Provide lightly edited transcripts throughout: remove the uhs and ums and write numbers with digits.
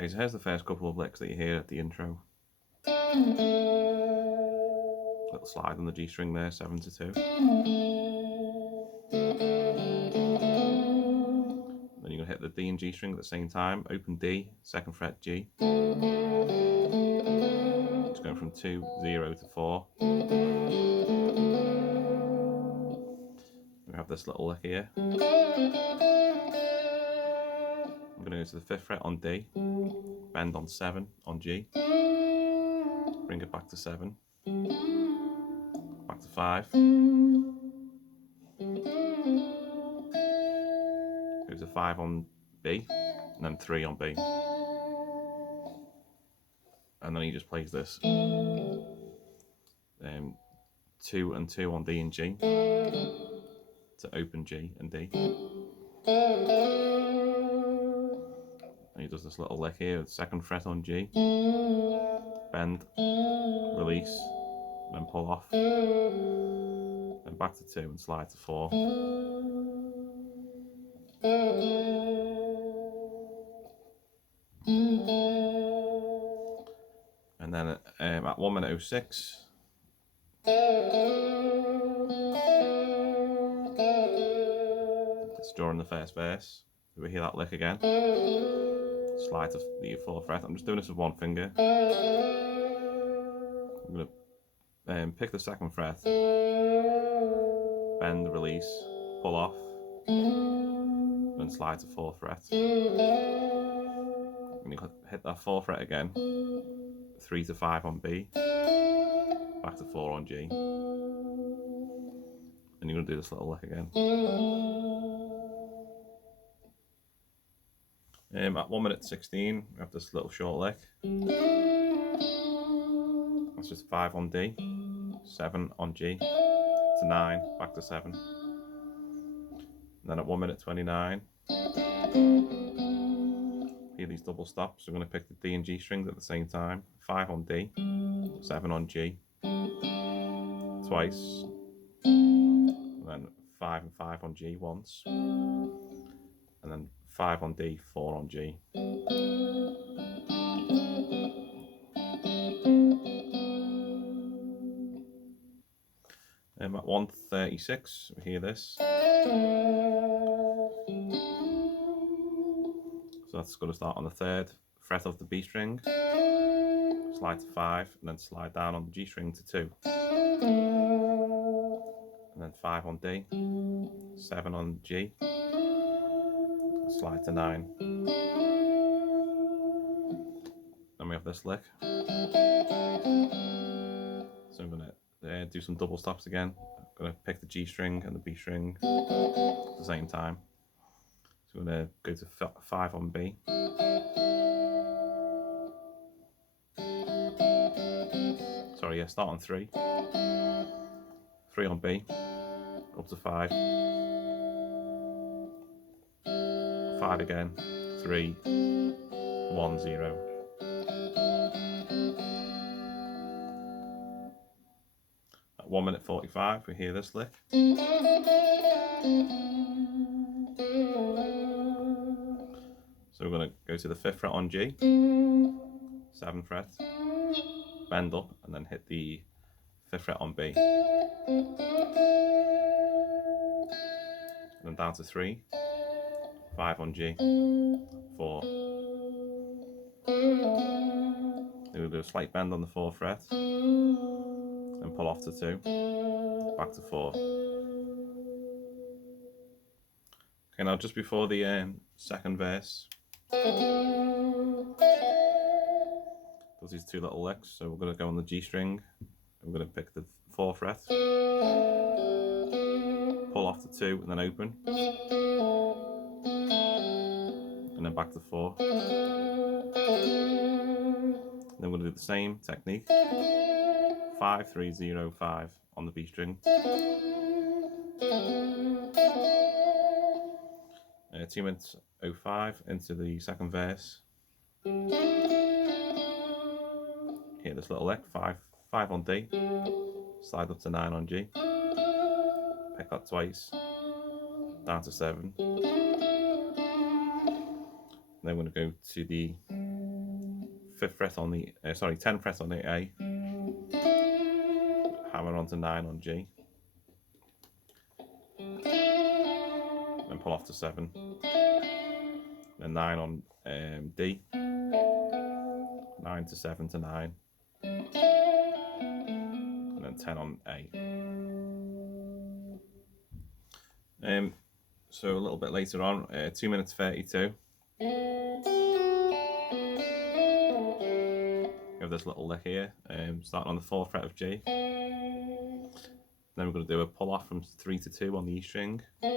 Okay, so here's the first couple of licks that you hear at the intro. Little slide on the G string there, 7 to 2. Then you're going to hit the D and G string at the same time, open D, 2nd fret G. It's going from 2, 0 to 4. We have this little lick here. I'm going to go to the 5th fret on D, bend on 7 on G, bring it back to 7, back to 5, go to 5 on B, and then 3 on B. And then he just plays this 2 and 2 on D and G to open G and D. And he does this little lick here with 2nd fret on G, bend, release, then pull off, then back to 2 and slide to 4. And then at 1 minute 06, it's during the first verse, we hear that lick again, slide to the 4th fret. I'm just doing this with one finger. I'm going to pick the 2nd fret, bend, release, pull off, then slide to 4th fret. And you hit that 4th fret again, 3 to 5 on B, back to 4 on G, and you're going to do this little lick again. At 1 minute 16, we have this little short lick. That's just 5 on D, 7 on G, to 9, back to 7. And then at 1 minute 29, hear these double stops. We're going to pick the D and G strings at the same time. 5 on D, 7 on G, twice, and then 5 and 5 on G once, and then 5 on D, 4 on G. At 1:36, we hear this. So that's going to start on the 3rd fret of the B string, slide to 5, and then slide down on the G string to 2. And then 5 on D, 7 on G, slide to 9. Then we have this lick. So I'm going to do some double stops again. I'm going to pick the G string and the B string at the same time. So I'm going to go to 5 on B. Sorry, yeah, start on 3. 3 on B, up to 5. 5 again, 3, 1, 0. At 1 minute 45, we hear this lick. So we're going to go to the 5th fret on G, 7th fret, bend up, and then hit the 5th fret on B. And then down to 3, 5 on G, 4. Then we'll do a slight bend on the 4th fret, then pull off to 2, back to 4. Okay, now just before the 2nd verse, does these 2 little licks. So we're going to go on the G string, we're going to pick the 4th fret, pull off to 2, and then open, and then back to 4. And then we're going to do the same technique, 5, 3, 0, 5 on the B string. 2 minutes 05 into the 2nd verse. Hear this little lick, 5 on D, slide up to 9 on G, pick that twice, down to 7. Then we're going to go to the 10th fret on the 10th fret on the A, hammer onto 9 on G, then pull off to 7, then 9 on D, 9 to 7 to 9, and then 10 on A. So a little bit later on, 2 minutes 32. We have this little lick here, starting on the 4th fret of G. Then we're going to do a pull off from 3 to 2 on the E string, 3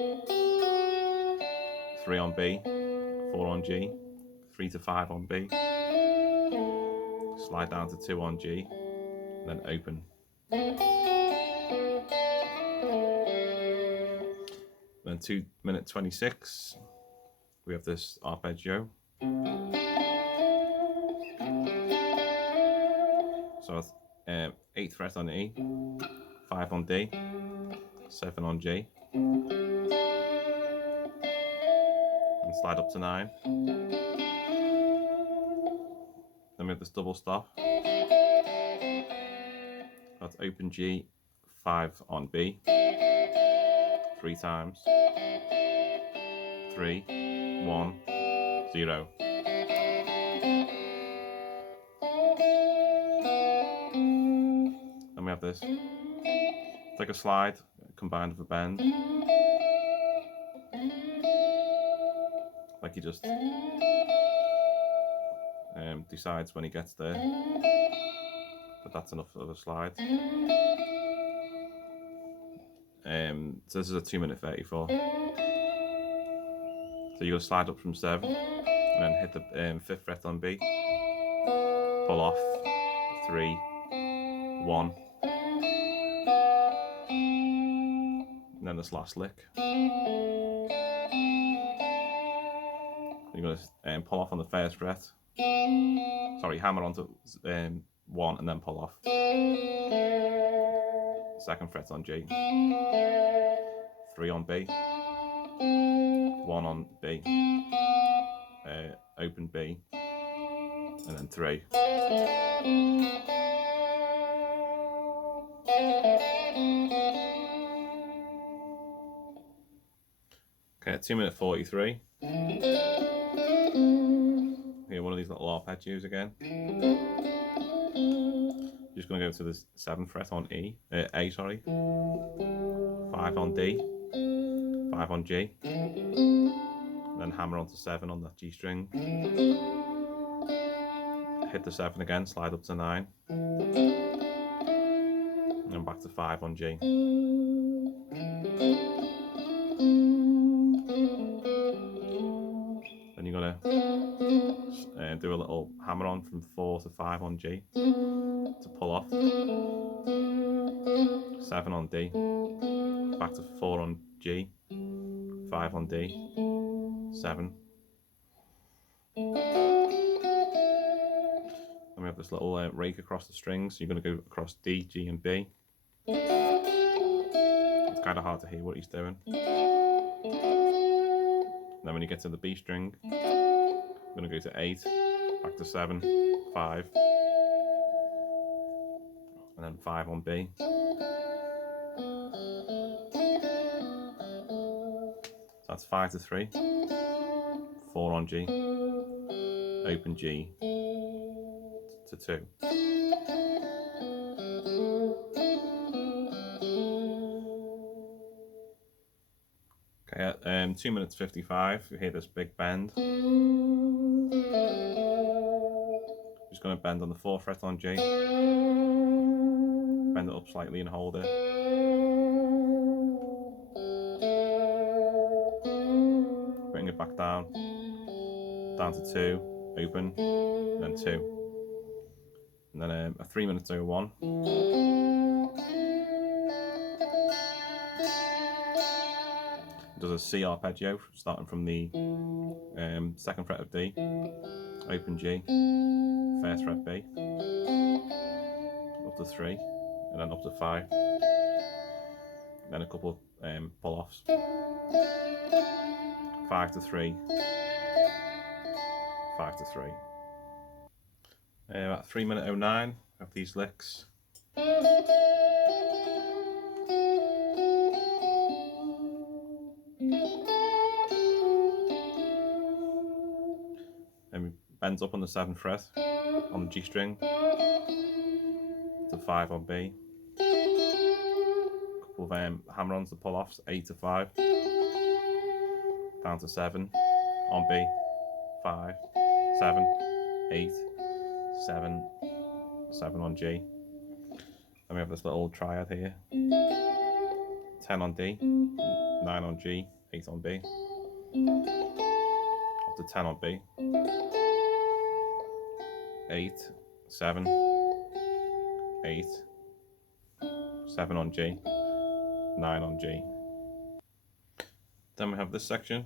on B, 4 on G, 3 to 5 on B, slide down to 2 on G, and then open. Then 2 minute 26, we have this arpeggio. So it's 8th fret on E, 5 on D, 7 on G, and slide up to 9. Then we have this double stop. That's open G, 5 on B, 3 times, 3, 1, 0. Then we have this. It's like a slide combined with a bend. Like he just decides when he gets there that that's enough of a slide. So this is a 2 minute 34. So you're going to slide up from 7 and then hit the 5th fret on B, pull off 3, 1, and then this last lick. You're going to pull off on the 1st fret. Sorry, hammer onto 1 and then pull off. 2nd fret on G, 3 on B, 1 on B, open B, and then 3. Okay, 2 minute 43. Here, one of these little arpeggios again. Just going to go to the 7th fret on A, 5 on D, 5 on G, then hammer onto 7 on that G string, hit the 7 again, slide up to 9, and back to 5 on G. Then you're going to do a little hammer on from 4 to 5 on G to pull off, 7 on D, back to 4 on G, 5 on D, 7. And we have this little rake across the strings, so you're going to go across D, G and B. It's kind of hard to hear what he's doing. Then when you get to the B string, I'm going to go to 8, back to 7, 5, and then 5 on B. So that's 5 to 3, 4 on G, open G to 2. Okay, at 2 minutes 55, you hear this big bend. Just going to bend on the 4th fret on G, bend it up slightly and hold it. Bring it back down to 2, open, then 2. And then a 3 minutes 01. Does a C arpeggio starting from the 2nd fret of D, open G, 1st fret B, up to 3, and then up to 5. Then a couple of pull offs. 5 to 3, 5 to 3. At 3:09 of these licks. And we bends up on the 7th fret on the G string to 5 on B. A couple of hammer-ons to pull offs, A to 5, down to 7 on B, 5, 7, 8, 7, 7 on G. Then we have this little triad here, 10 on D, 9 on G, 8 on B, up to 10 on B, 8, 7, 8, 7 on G, 9 on G. Then we have this section.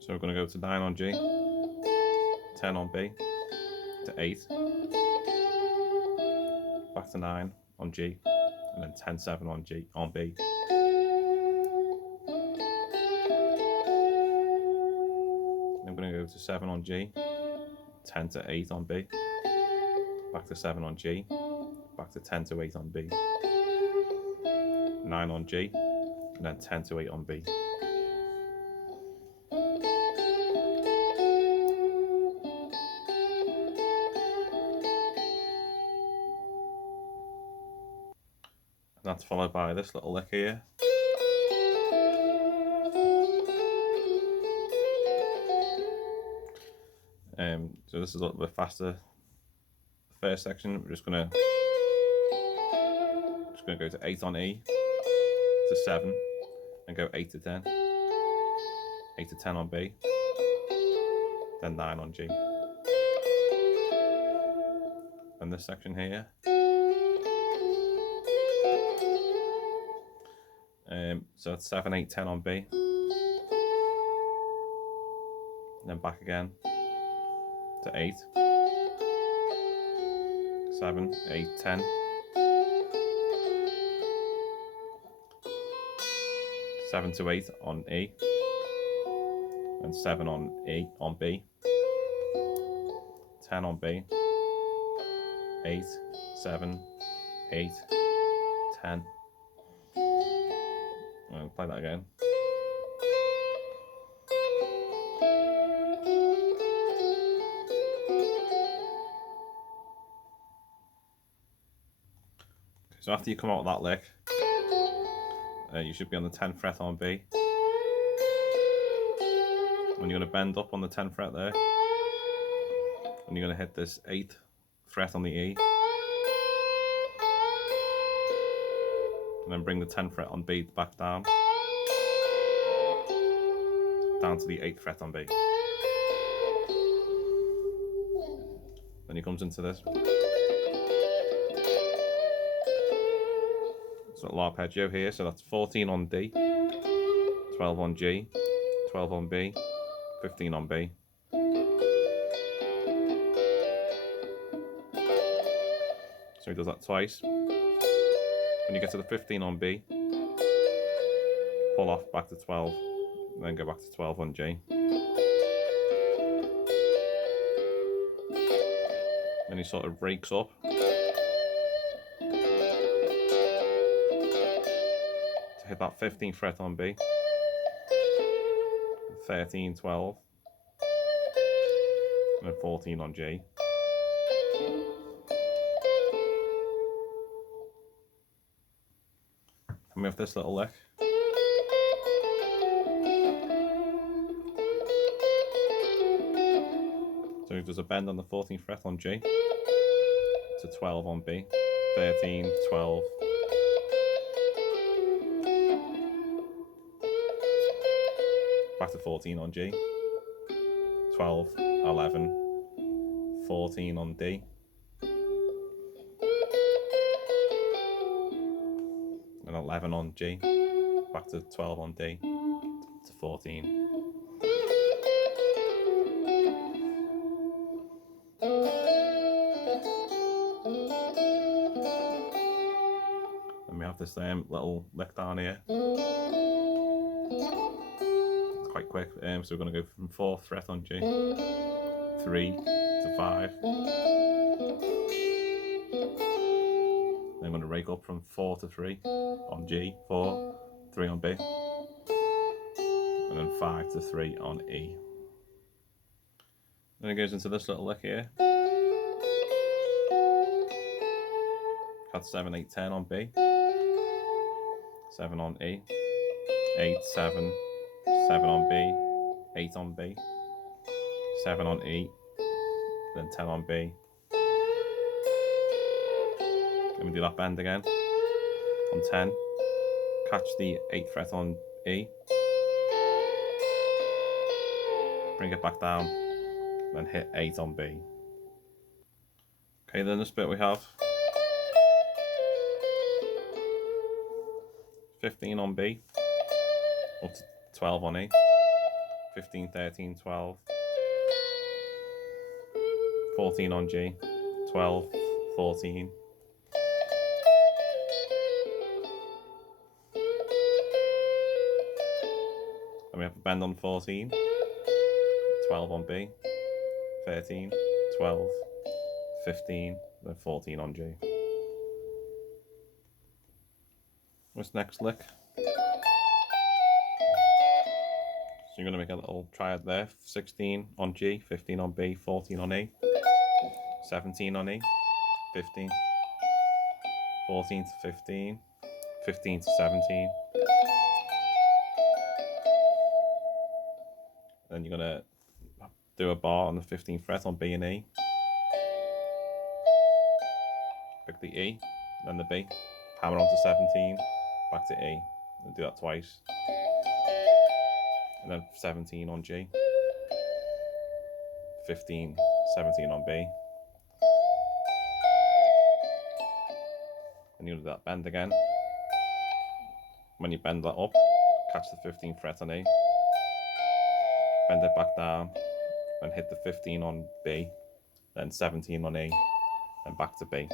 So we're going to go to 9 on G, 10 on B, to 8, back to 9 on G, and then 10, 7 on G, on B. Then I'm going to go to 7 on G, 10 to 8 on B, back to 7 on G, back to 10 to 8 on B, 9 on G, and then 10 to 8 on B. And that's followed by this little lick here. So this is a little bit faster. The first section, we're just gonna go to 8 on E, to 7, and go 8 to 10, 8 to 10 on B, then 9 on G. And this section here, so it's 7, 8, 10 on B, and then back again to 8, 7, 8, 10, 7 to 8 on E, and 7 on E on B, 10 on B, 8, 7, 8, 10. I'll play that again. So after you come out of that lick, you should be on the 10th fret on B. And you're going to bend up on the 10th fret there. And you're going to hit this 8th fret on the E. And then bring the 10th fret on B back down. Down to the 8th fret on B. Then he comes into this. Little arpeggio here, so that's 14 on D, 12 on G, 12 on B, 15 on B. So he does that twice. When you get to the 15 on B, pull off back to 12, and then go back to 12 on G. Then he sort of rakes up. Hit that 15th fret on B, 13, 12, and then 14 on G. And we have this little lick. So he does a bend on the 14th fret on G, to 12 on B, 13, 12, back to 14 on G, 12, 11, 14 on D, and 11 on G, back to 12 on D, to 14. And we have this little lick down here. It's quite quick. So we're going to go from 4th fret on G, 3 to 5. Then I'm going to rake up from 4 to 3 on G, 4, 3 on B, and then 5 to 3 on E. Then it goes into this little lick here. Got 7, 8, 10 on B, 7 on E, 8, 7, 7 on B, 8 on B, 7 on E, then 10 on B. Let me do that bend again. On 10, catch the 8th fret on E, bring it back down, then hit 8 on B. Okay, then this bit we have 15 on B, up to 12 on E, 15, 13, 12, 14 on G, 12, 14, then we have a bend on 14, 12 on B, 13, 12, 15, then 14 on G. This next lick, so you're going to make a little triad there, 16 on G, 15 on B, 14 on E, 17 on E, 15, 14 to 15, 15 to 17. Then you're going to do a bar on the 15th fret on B and E. Pick the E, then the B, hammer onto 17, back to E, and do that twice. And then 17 on G, 15, 17 on B. And you do that bend again. When you bend that up, catch the 15th fret on E, bend it back down, and hit the 15 on B, then 17 on E, and back to B.